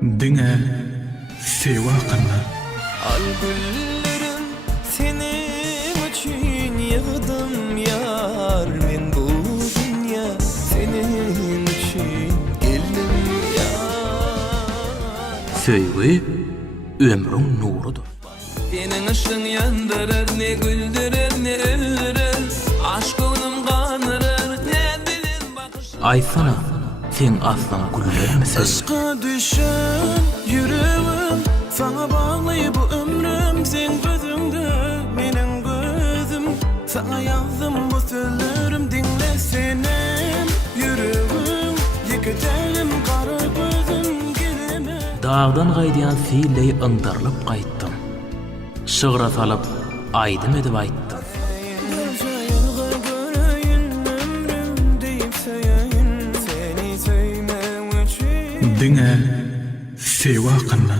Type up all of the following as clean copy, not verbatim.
Diňe sewa qanna Al güllerim senin için yığdım yar. Men bu dünya senin için geldim yar. Söýgi ömrüň nurudur. Senin ışığın yandırır, ne güldürür ne öldürür. Aşk önüm kanırır, ne dilin bakışır. Aýsana, sen aslan güllermisin? Aşka düşen yüreğim, sana bağlı bu ömrüm. Sen gözümde, benim gözüm. Sana yazdım bu sözlerim, dinle senem yüreğim. Yıkıtelim kara gözüm gelime. Dağdan gaýdýan silley yndarlyp gaýtdym. Şygyra salyp aýdym edip aýtdym. Gözayılga göreyim ömrüm deyip sayayım. Seni sevmem için. Diňe sewa qanna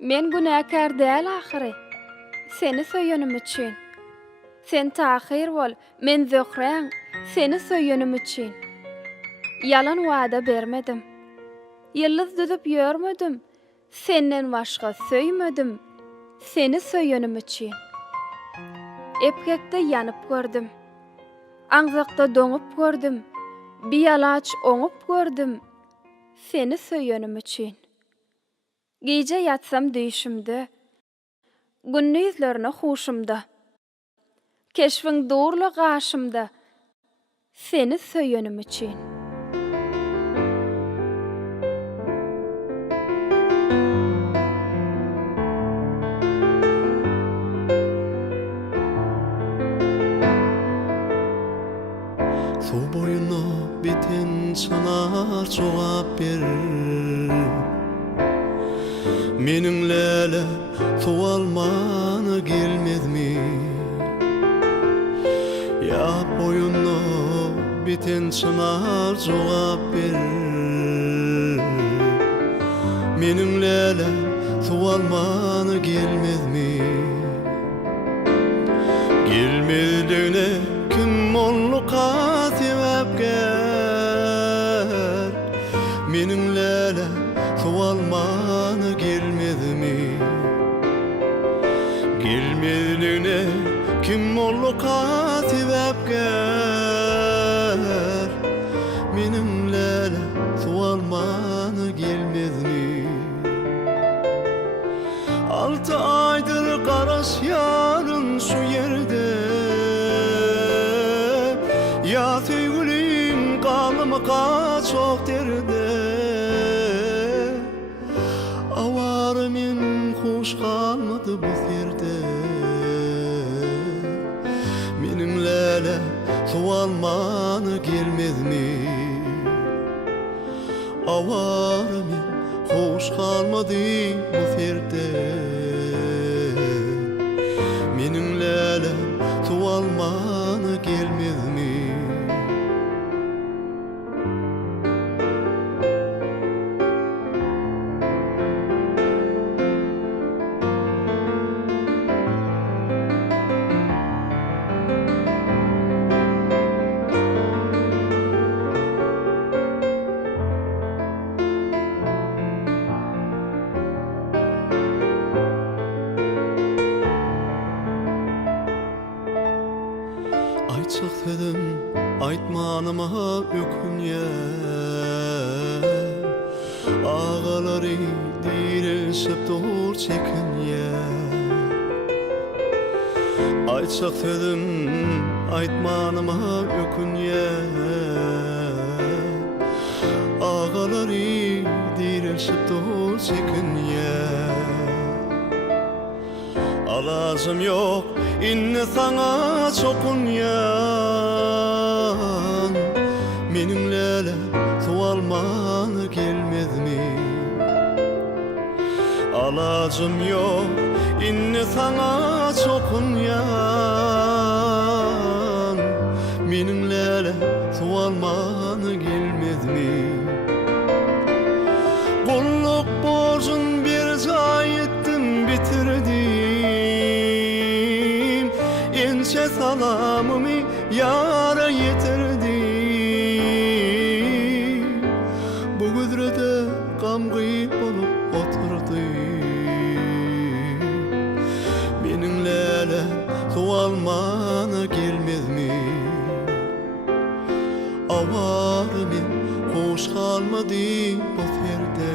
Men günäkär däl ahyry. Seni söýenim üçin. Sen tahyr bol, men zöhräň, seni söýenim üçin. Yalan wada bermedim. Yıldız düzüp ýörmedim. Senden başga söýmedim. Seni söýenim üçin. Epkekde ýanyp gördüm. Aňzakda doňup gördüm. Biýalaç oňup gördüm. Seni söýenim üçin. Gece yatsam düşümde, gündüzlerine huşumda, keşfin doğrulu karşımda, seni söylenim için. Su boyuna biten çanar cevap verir. Menimle sualmanı gelmedmi? Ya boyuna biten çanar cevap verir. Menimle sualmanı gelmedmi? Gelmediğine kim onluka sebep ger? Menimle sualmanı gelmedimi? Gelmediğine kim onluka sebep ger? Menimle sualmanı gelmedimi? 6 aydır garaşýaryn şu yerde. Ya söýgülim galymyka çok derde. Awara men hoş kalmadı bu yerde. Menimle sualmanı gelmedimi? Awara men hoş kalmadı bu yerde. Menimle sualmanı gelmedimi? Aytsak dedim, aytmanyma ökünýär. Ağalary dirilşip dur çekinýär. Aytsak dedim, aytmanyma ökünýär. Ağalary dirilşip dur çekinýär. Alazım yok, inne sana çokunyan. Menimle sualmanı gelmedmi? Alazım yok, inne sana çokunyan. Menimle sualmanı gelmedmi? Kulluk bu salamımı yara yetirdi. Bu güdrede gamgıyı bolup oturdu. Benimle sualmana gelmezmi? Avarımın hoş kalmadı bu ferde.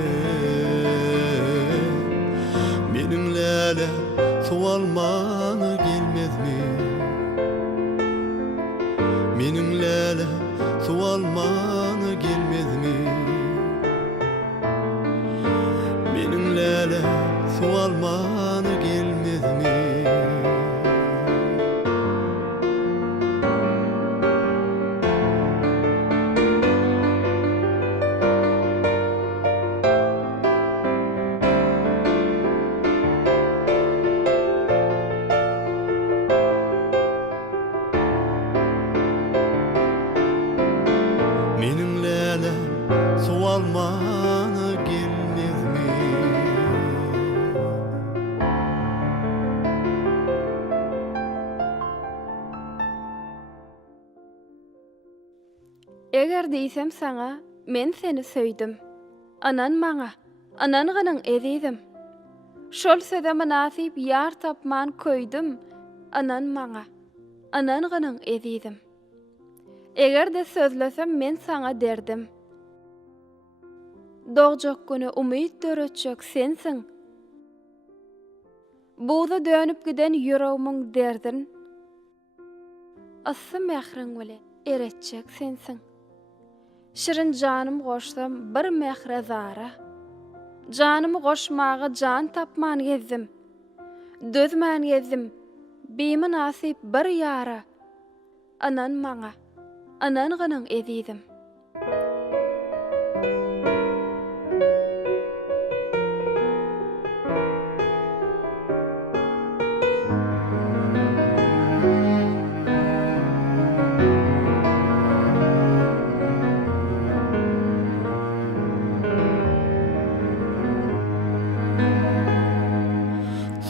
Benimle sualmana gelmezmi? Benimle sualmana gelmezmi? Benimle sualmana gelmezmi? Benimle sualmana gelmezmi? Eger diýsem saňa, men seni söýdüm. Anan maňa, anan gynyň ezidim. Şol söze münasip ýar tapman köýdüm. Anan maňa, anan gynyň ezidim. Eger de sözlesem men saňa derdim. Dogjak güni umyt döretjek sensiň. Buda dönüp giden ýüregimiň derdin. Assy mähriň bilen eretjek sensiň. Şirin canım goşsam bir mähre zara. Canımı goşmaga can tapman gezdim. Dözmän gezdim. Beýme nasip bir ýara. Anan maňa, anan gynyň ezidim.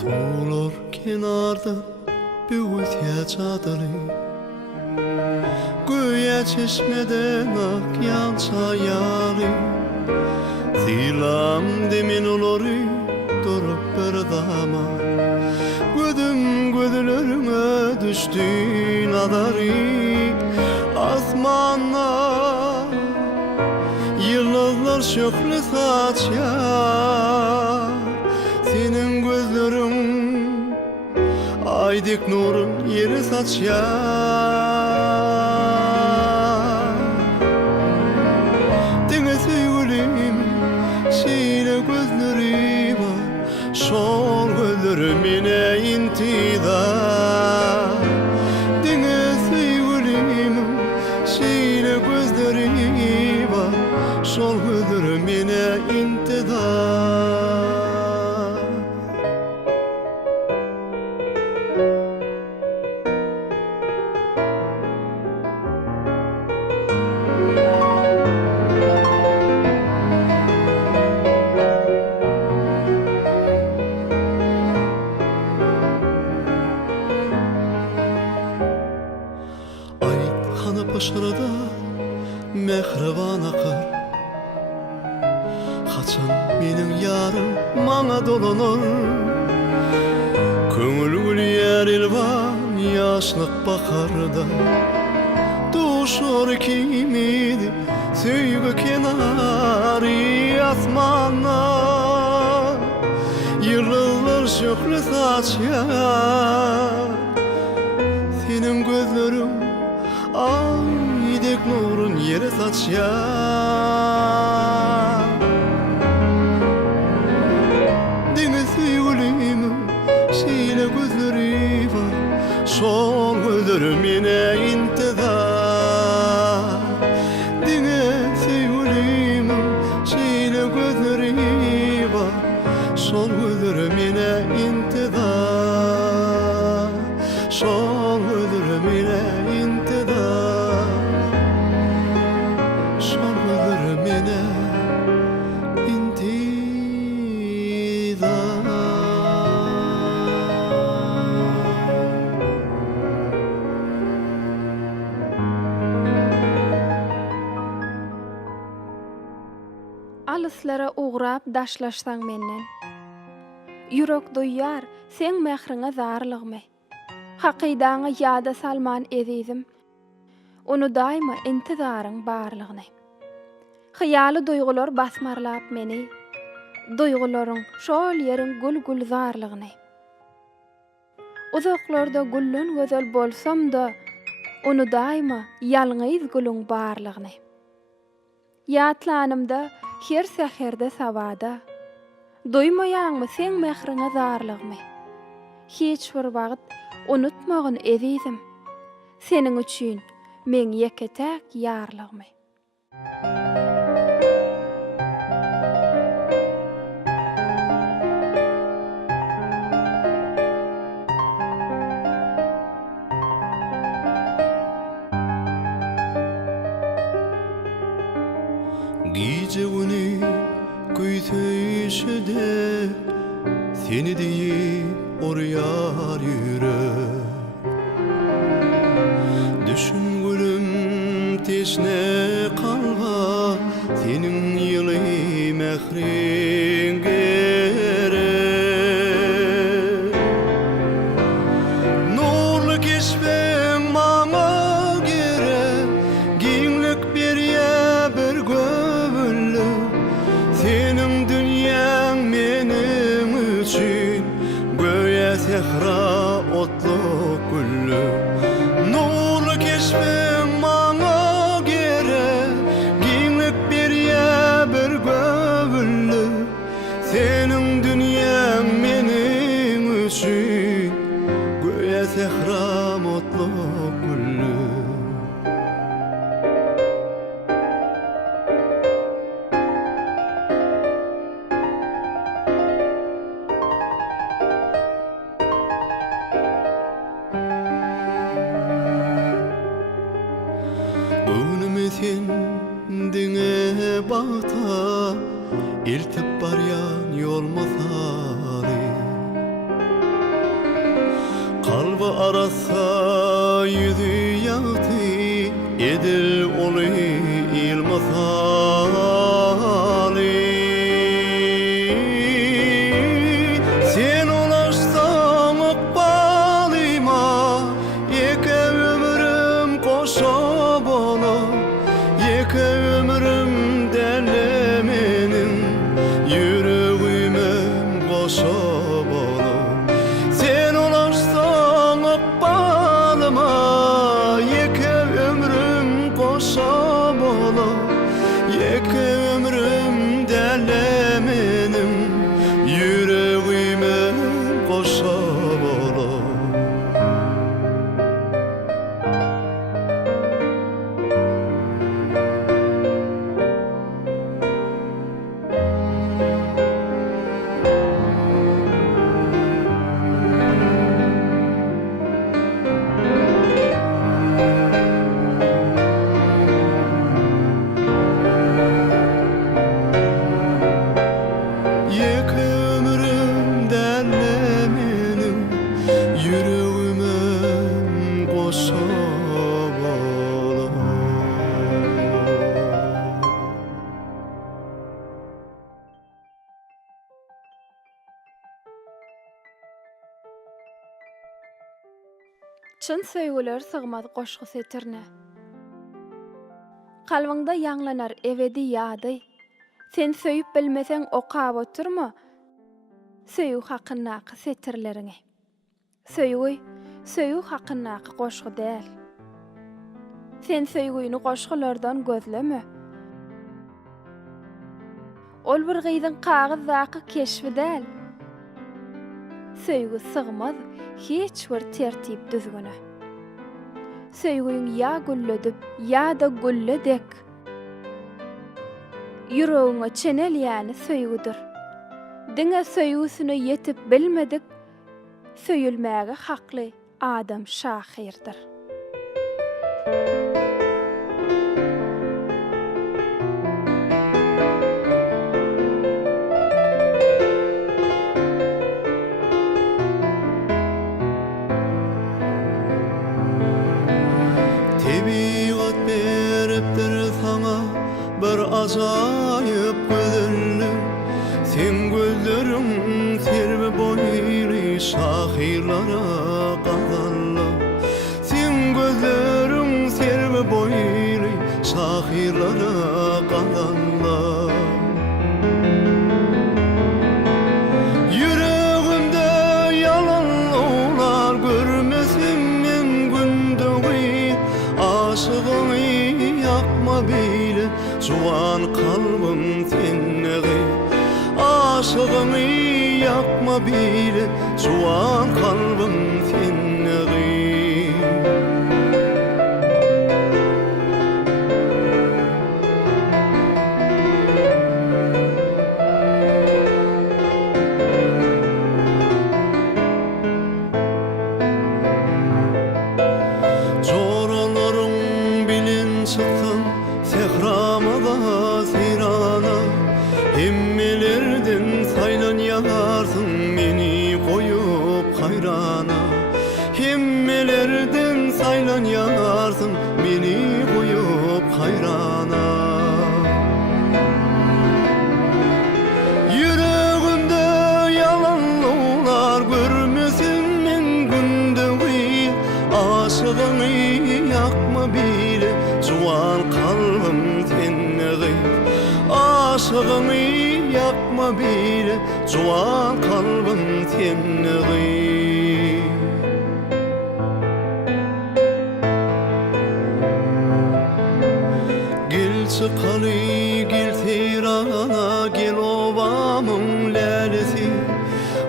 Sular kenarda büyütye çadırı, göğe çeşmeden akyan çayarı. Silam demin olori durup bir dama, gödüm gödülerime düştün adarı. Asmanla yıldızlar şöklü saçar, senin gözlerin aydık nurun yeri saçar. Dene sevgilim şeýle gözleri var, şol gözlerimine intizar. Dene sevgilim şeýle gözleri var, şol gözlerimine intizar. Başarada mehriban akar, kaçan benim yarım maňa dolanır. Köngül gül ýer ilvan ýaşlyk bakarda, duşur kimidi söýgü kenary. Asmana yıldızlar şöklü saçar, senin gözlerin aydek nurun yere saçar. Dene sevgilim şeýle gözleri var, şol gözlerimine intizar. Dene sevgilim şeýle gözleri var, şol gözlerimine intizar. Şol gözlerimine intizar. Şol gözlerimine ugrap daşlaşsaň menden. Ýürek duýýar sen mähriňe zarlygmy. Hakydaňy ýada salman edizim. Onu daima intizaryň barlygyny. Hyýaly duýgular basmarlap meni. Duýgularyň şol ýeriň gul-gul zarlygyny. Uzaklarda gullun gözel bolsam da, onu daima ýalňyz guluň barlygyny. Ýatlanymda her säherde sabada, duýmaýanmy sen mähriňe zarlygmy. Hiç bir wagt unutmagyn ezizim, seniň üçin men ýeketäk ýarlygmy. Gece günü kuytuşude seni deyip oriyar yürek. Düşün gülüm teşne kalga senin yılı mehrin gerek. Nurlu keşfem bana gerek, ginlik bir bir gövüllü. Senin dünyan benim üçün göğe sehra otluk güllü. Nurlu keşfim bana gerek, ginlik bir gövüllü. Senin dünyan benim üçün göğe sehra otluk güllü. Sen dine bağta iltip baryan yolmazari. Kalbi arasa yüzü yağdı, edil olu ilmazari. Sen ulaşsan akbalıma, yeke ömrüm koşa bolu. Yeke ömrüm derlemenin yüreğime koşup olur. Sen ulaşsan akbalıma, yeke ömrüm koşup olur. Yeke ömrüm derlemenin yüreğime koşup olur. Çyn söýgüler sygmaz goşgy setirne. Kalbyňda ýanglanar ebedi ýady. Sen söýüp bilmeseň okap oturma. Söýüw hakyndaky setirleriňe. Söýüw hakyndaky goşgy däl. Sen söýgüni goşgylardan gözleme. Ol bir gyzyň kagyzdaky keşfi däl. Söýgü sygmaz hiç bir tertip düzgüne. Söýgüň ýa gülledip, ýa da gülledek. Yüreğine çenelýäni söýgüdir. Diňe söýgüsüne yetip bilmedik, söýülmäge hakly adam şahyrdyr. Tebigat beripdir sana bir ajaýyp gözüllü. Sen gözlerin terbe boyly şahirlara qadalla. Sen gözlerin terbe boyly şahirlara qadalla. Yüreğimde yalanlar görmesin men gündüğü. Aşığını yakma bile juwan kalbim tenneği. Aşığını yakma bile juwan kalbim tenneği. Joralarım bilen çıktım sehramada seyrana. Hemmelerden saylan yanarsın meni koyup hayrana. Hemmelerden saylan yanarsın meni koyup hayrana. Yüreğimde yalanlar görmesin men gündüğü. Aşığını yakma bile juwan kalbim tenneği. Aşığını yakma bile juwan kalbim tenneği. Gel çıkalı gel teyrana gel obamın lälesi.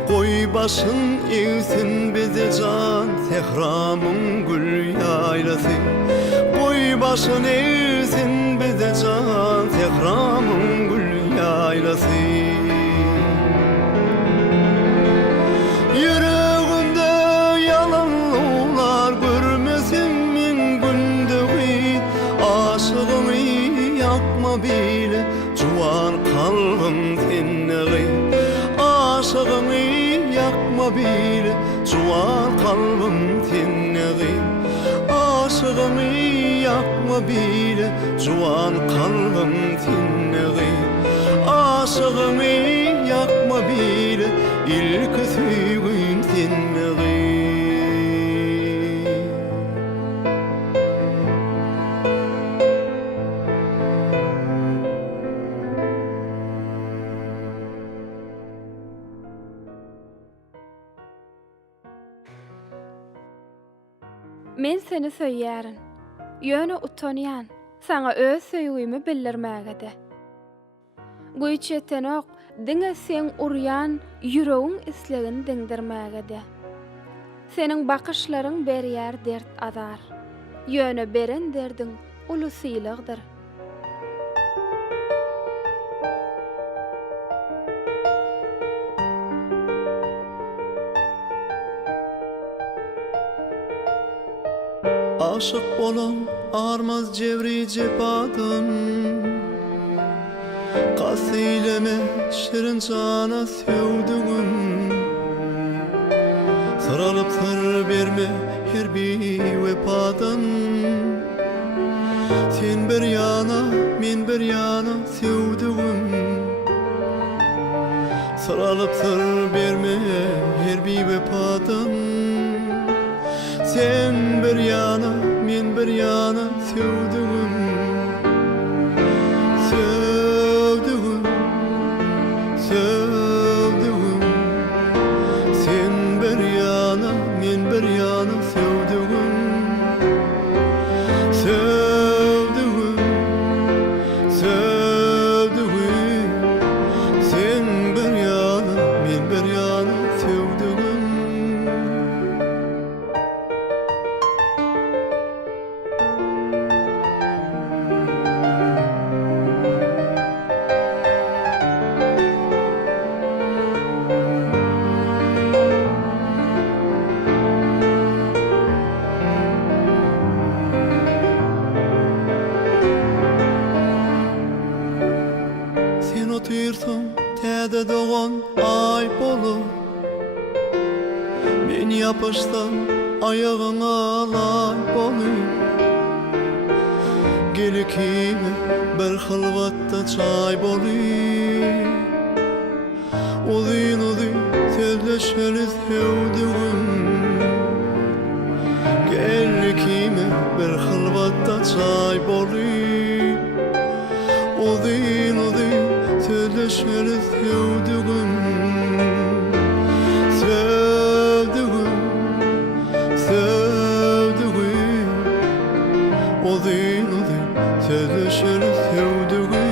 Koy başın eğsin bize can tehramın gül yaylası. Koy başın eğsin bize can tehramın gül yaylası. Yüreğimde yalanlar görmesin men gündüğü. Aşığını yakma bile juwan kalbim tenneği. Aşığını yakma bile juwan kalbim tenneği. Aşığını yakma bile juwan kalbim tenneği. Aşığını yakma bile ilk süýgün tenneği. Men seni söýýärin. Ýöne utanýan, sana öz söýgümi bildirmägede. Güýçetenok diňe sen urýan ýüregiň islegini diňdirmägede. Senin bakışlaryň berýär dert azar. Ýöne beren derdiň ulusyylygdyr. Aşık bolan armaz cevri cepadan. Kasyyleme şirin cana sevdüğüm. Sıralıp sır berme her bir vepadan. Sen bir yana men bir yana sevdüğüm. Sıralıp sır berme her bir vepadan. Sen bir yana, men bir yana sevdüğüm. Sevdüğüm, sevdüğüm. Sen bir yana, men bir yana sevdüğüm. Sevdüğüm, sevdüğüm. Sen bir yana, men bir yana sevdüğüm. Otursun täze doğan ay bolup. Men yapışsam ayağına lay bolup. Gelikime bir hılvatda çay bolup. Uzun telleşeli sevdiğim Gel kime bir hılvatta çay boli Uzun telleşeli sevdiğim Sevdiğim Uzun telleşeli sevdiğim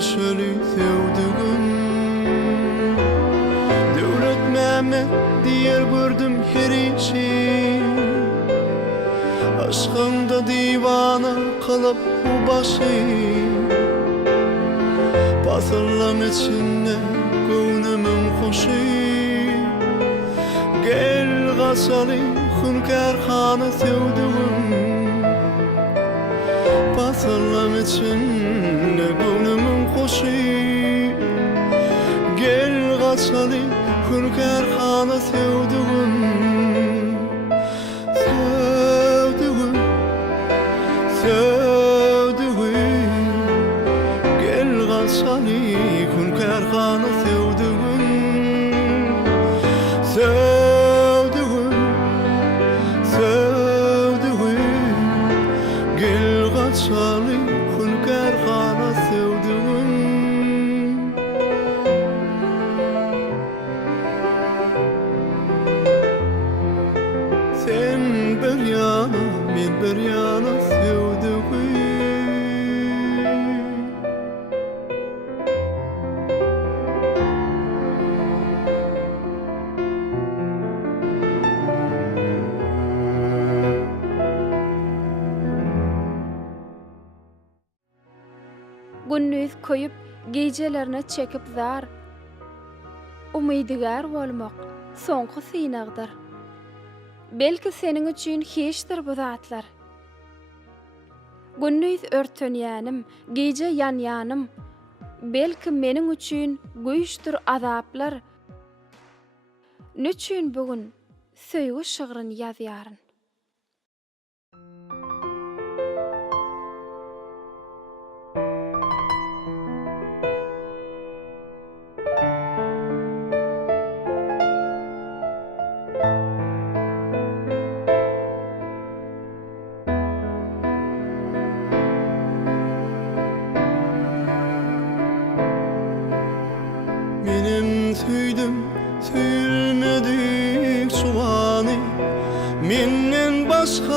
Şöyle sevdiğim Devlet Mehmet diyer gördüm her işi Aşkında divana kalıp bu başı Basırlam içinde gönlümün hoşu Gel gasalı hünkârhana sevdiğim Basırlam içinde gönlümün hoşu Gel gasalı hünkârhana sevdiğim Sevdiğim Gel gasalı hünkârhana sevdiğim Sevdiğim Gel gasalı hünkârhana sevdiğim Sen bir yana, ben bir yana sevdiğim Günnüz koyup gecelerine çekip zar. Umydygar bolmak soňky synagdyr. Belki senin üçin hiçdir bu zatlar. Günnüz örtönýänim, gece yanýanym. Belki meniň üçin güýçdir azaplar. Nüçün bugün söýgü şygyryny ýazýaryn? Benim tüydüm tüylmedik çuvani Menden başka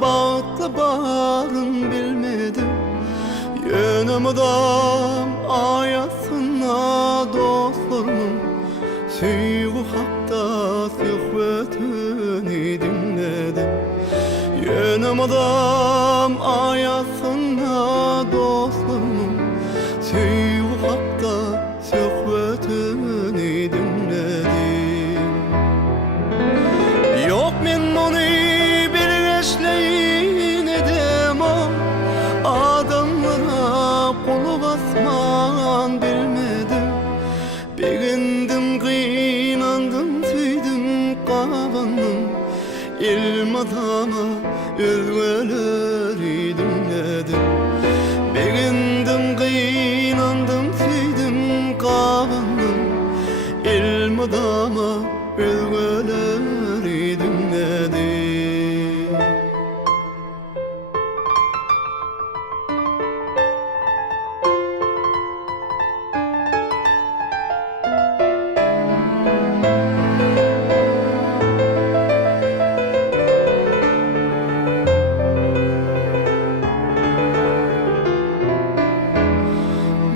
bağıtlı barın bilmedim Yönümdam ayasına dostlarımın Süygu hakta söhbetini dinledim Yönümdam ayasına dostlarımın Süygu hakta söhbetini dinledim Yok men onu birleşleyin edemem Adamlara kolu basman bilmedim Begindim kıynandım tüydüm kavandım İlm adama özgeleri dinledim Begindim kıynandım tüydüm kavandım İlm adama özgeleri dinledim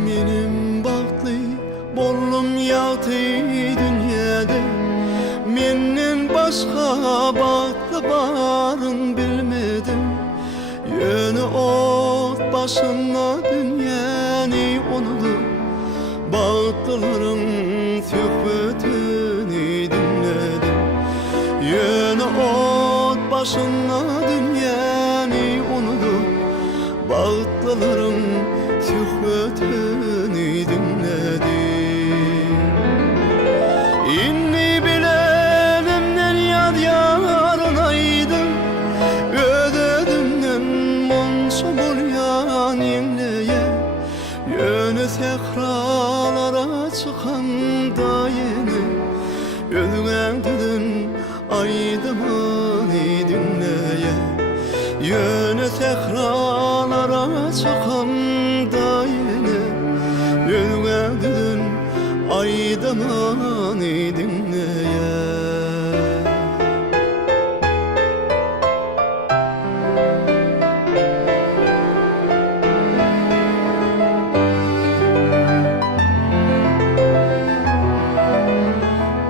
Menim bahtly bollum ýagty dünýäde Menden başga bahtly baryn bilmedim Ýöne ot başyna dünýäni onudup Bahtlylaryň söhbetini dinledim Ýöne ot başyna dünýäni onudup Bahtlylaryň söhbetini dinledim İnni bilenimden yad yarınaydım Yöne tekrarlara çıkanda yine Yölgedin aydaman dinleye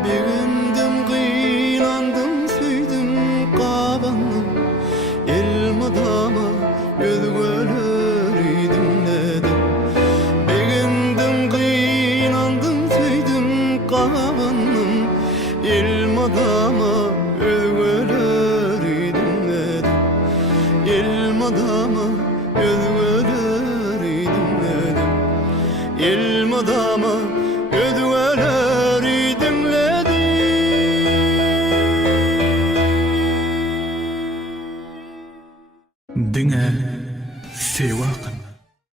Begindim kıylandım süydüm kabandım Elmadama gözgölörüydüm dedim Begindim kıylandım süydüm kabandım Elmadama gözgölörüydüm dedim Elmadama gözgölörüydüm dedim Elmadama